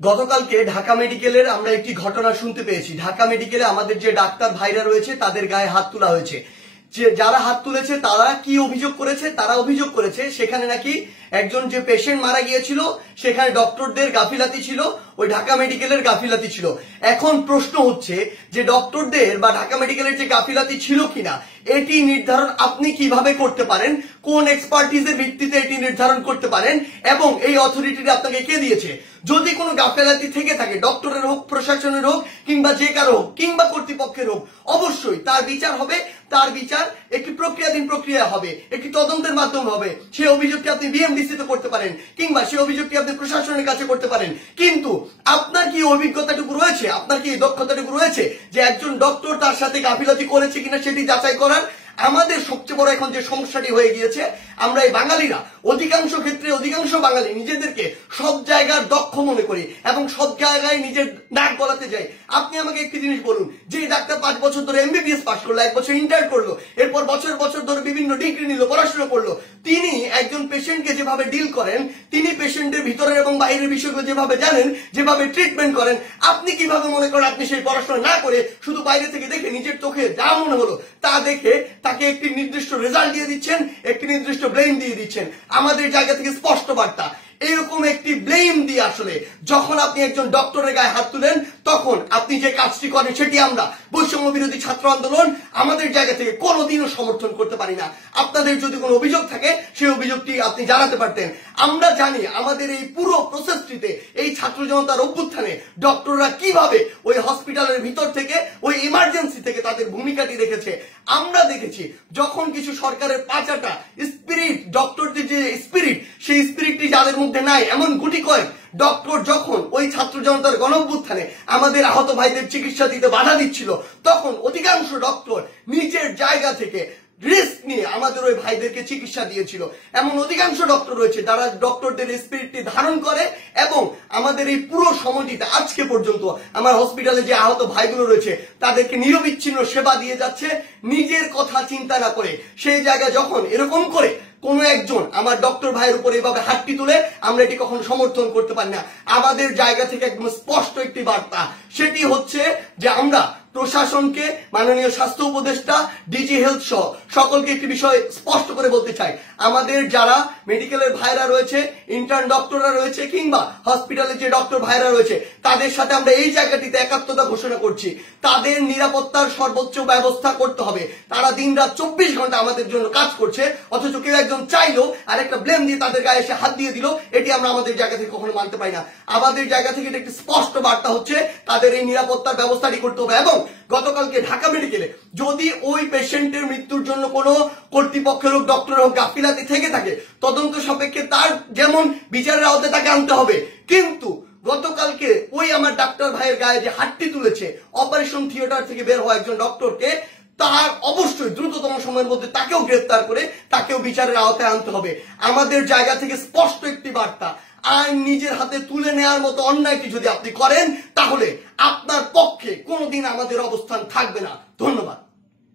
গতকালকে ঢাকা মেডিকেলের আমরা একটি ঘটনা শুনতে পেয়েছি। ঢাকা মেডিকেলে আমাদের যে ডাক্তার ভাইরা রয়েছে তাদের গায়ে হাত তোলা হয়েছে। যে যারা হাত তুলেছে তারা কি অভিযোগ করেছে? তারা অভিযোগ করেছে সেখানে নাকি একজন যে পেশেন্ট মারা গিয়েছিল সেখানে ডক্টরদের গাফিলাতি ছিল, ওই ঢাকা মেডিকেলের গাফিলাতি ছিল। এখন প্রশ্ন হচ্ছে যে ডক্টরদের বা ঢাকা মেডিকেলের যে গাফিলাতি ছিল কিনা এটি নির্ধারণ আপনি কিভাবে করতে পারেন, কোন এক্সপার্টিজের ভিত্তিতে এটি নির্ধারণ করতে পারেন এবং এই অথরিটিটা আপনাকে কে দিয়েছে? যদি কোনো গাফিলাতি থেকে থাকে, ডক্টরের হোক, প্রশাসনের হোক, কিংবা যে কারো হোক, কিংবা কর্তৃপক্ষের হোক, অবশ্যই তার বিচার হবে। তার বিচার একটি প্রক্রিয়াধীন প্রক্রিয়া হবে, একটি তদন্তের মাধ্যমে হবে। সেই অভিযোগটি আপনি বিএমডিসি তে করতে পারেন কিংবা সেই অভিযোগটি আপনি প্রশাসনের কাছে করতে পারেন। কিন্তু আপনার কি অভিজ্ঞতাটুকু রয়েছে, আপনার কি দক্ষতাটুকু রয়েছে যে একজন ডক্টর তার সাথে গাফিলতি করেছে কিনা সেটি যাচাই করার? আমাদের সবচেয়ে বড় এখন যে সমস্যাটি হয়ে গিয়েছে, আমরা এই বাঙালিরা অধিকাংশ ক্ষেত্রে অধিকাংশ বাঙালি নিজেদেরকে সব জায়গার দক্ষ মনে করি এবং সব জায়গায় নিজের নাক গলাতে যাই। আপনি আমাকে একটি জিনিস বলুন, যে ডাক্তার 5 বছর ধরে এমবিবিএস পাস করলো, 1 বছর ইন্টার্ন করলো, এরপর বছর বছর ধরে বিভিন্ন ডিগ্রি নিল, পড়াশোনা করলো, তিনি একজন পেশেন্টকে যেভাবে ডিল করেন, তিনি পেশেন্টের ভিতরের এবং বাইরের বিষয়গুলো যেভাবে জানেন, যেভাবে ট্রিটমেন্ট করেন, আপনি কিভাবে মনে করেন আপনি সেই পড়াশোনা না করে শুধু বাইরে থেকে দেখে নিজের চোখে যা মনে হলো তা দেখে তাকে একটি নির্দিষ্ট রেজাল্ট দিয়ে দিচ্ছেন, একটি নির্দিষ্ট ব্লেম দিয়ে দিচ্ছেন? আমাদের জায়গা থেকে স্পষ্ট বার্তা, এরকম একটি ব্লেম দিয়ে আসলে যখন আপনি একজন ডক্টরের গায়ে হাত তুলেন তখন আপনি যে কাজটি করেন সেটি আমরা বৈষম্য বিরোধী ছাত্র আন্দোলন আমাদের জায়গা থেকে কোনোদিনও সমর্থন করতে পারি না। আপনাদের যদি কোনো অভিযোগ থাকে সেই অভিযোগটি আপনি জানাতে পারতেন। আমরা জানি আমাদের এই পুরো প্রসেসটিতে, এই ছাত্র জনতার অভ্যুত্থানে ডক্টররা কিভাবে ওই হসপিটালের ভিতর থেকে, ওই ইমার্জেন্সি থেকে তাদের ভূমিকাটি রেখেছে। আমরা দেখেছি যখন কিছু সরকারের পাঁচাটা স্পিরিট, ডক্টরদের যে স্পিরিট, সেই স্পিরিটটি যাদের মধ্যে নাই, এমন গুটি কয়েক ডক্টর যখন ওই ছাত্র জনতার গণঅভ্যুত্থানে আমাদের আহত ভাইদের চিকিৎসা দিতে বাধা দিচ্ছিল, তখন অধিকাংশ ডক্টর নিজের জায়গা থেকে রিস্ক নিয়ে আমাদের ওই ভাইদেরকে চিকিৎসা দিয়েছিল। এমন অধিকাংশ ডক্টর রয়েছে যারা ডক্টরদের স্পিরিটটি ধারণ করে এবং আমাদের এই পুরো সময়টিতে আজকে পর্যন্ত আমার হসপিটালে যে আহত ভাইগুলো রয়েছে তাদেরকে নিরবিচ্ছিন্ন সেবা দিয়ে যাচ্ছে, নিজের কথা চিন্তা না করে। সেই জায়গায় যখন এরকম করে কোন একজন আমার ডক্টর ভাইয়ের উপর এভাবে হাতটি তুলে, আমরা এটি কখনো সমর্থন করতে পারি না। আমাদের জায়গা থেকে একদম স্পষ্ট একটি বার্তা, সেটি হচ্ছে যে আমরা প্রশাসনকে, মাননীয় স্বাস্থ্য উপদেষ্টা, ডিজি হেলথ সহ সকলকে একটি বিষয় স্পষ্ট করে বলতে চাই, আমাদের যারা মেডিকেলের ভাইরা রয়েছে, ইন্টার্ন ডক্টররা রয়েছে, কিংবা হসপিটালে যে ডক্টর ভাইরা রয়েছে, তাদের সাথে আমরা এই জায়গাটিতে একাত্মতা ঘোষণা করছি। তাদের নিরাপত্তার সর্বোচ্চ ব্যবস্থা করতে হবে। তারা দিন রাত 24 ঘন্টা আমাদের জন্য কাজ করছে, অথচ কেউ একজন চাইলো আর একটা ব্লেম দিয়ে তাদের গায়ে এসে হাত দিয়ে দিল, এটি আমরা আমাদের জায়গা থেকে কখনো মানতে পারি না। আমাদের জায়গা থেকে একটি স্পষ্ট বার্তা হচ্ছে তাদের এই নিরাপত্তার ব্যবস্থাটি করতে হবে। এবং গতকালকে ঢাকা মেডিকেলে যদি ওই পেশেন্টের মৃত্যুর জন্য কোনো কর্তৃপক্ষের হোক, ডক্টর হোক গাফিলাতি থেকে থাকে, তদন্ত সাপেক্ষে তার যেমন বিচারের আওতায় তাকে আনতে হবে। কিন্তু গতকালকে ওই আমার ডাক্তার ভাইয়ের গায়ে যে হাতটি তুলেছে, অপারেশন থিয়েটার থেকে বের হওয়া একজন ডক্টরকে, তার অবশ্যই দ্রুততম সময়ের মধ্যে তাকেও গ্রেফতার করে তাকেও বিচারের আওতায় আনতে হবে। আমাদের জায়গা থেকে স্পষ্ট একটি বার্তা, আইন নিজের হাতে তুলে নেওয়ার মতো অন্যায়টি যদি আপনি করেন তাহলে আপনার পক্ষে কোনোদিন আমাদের অবস্থান থাকবে না। ধন্যবাদ।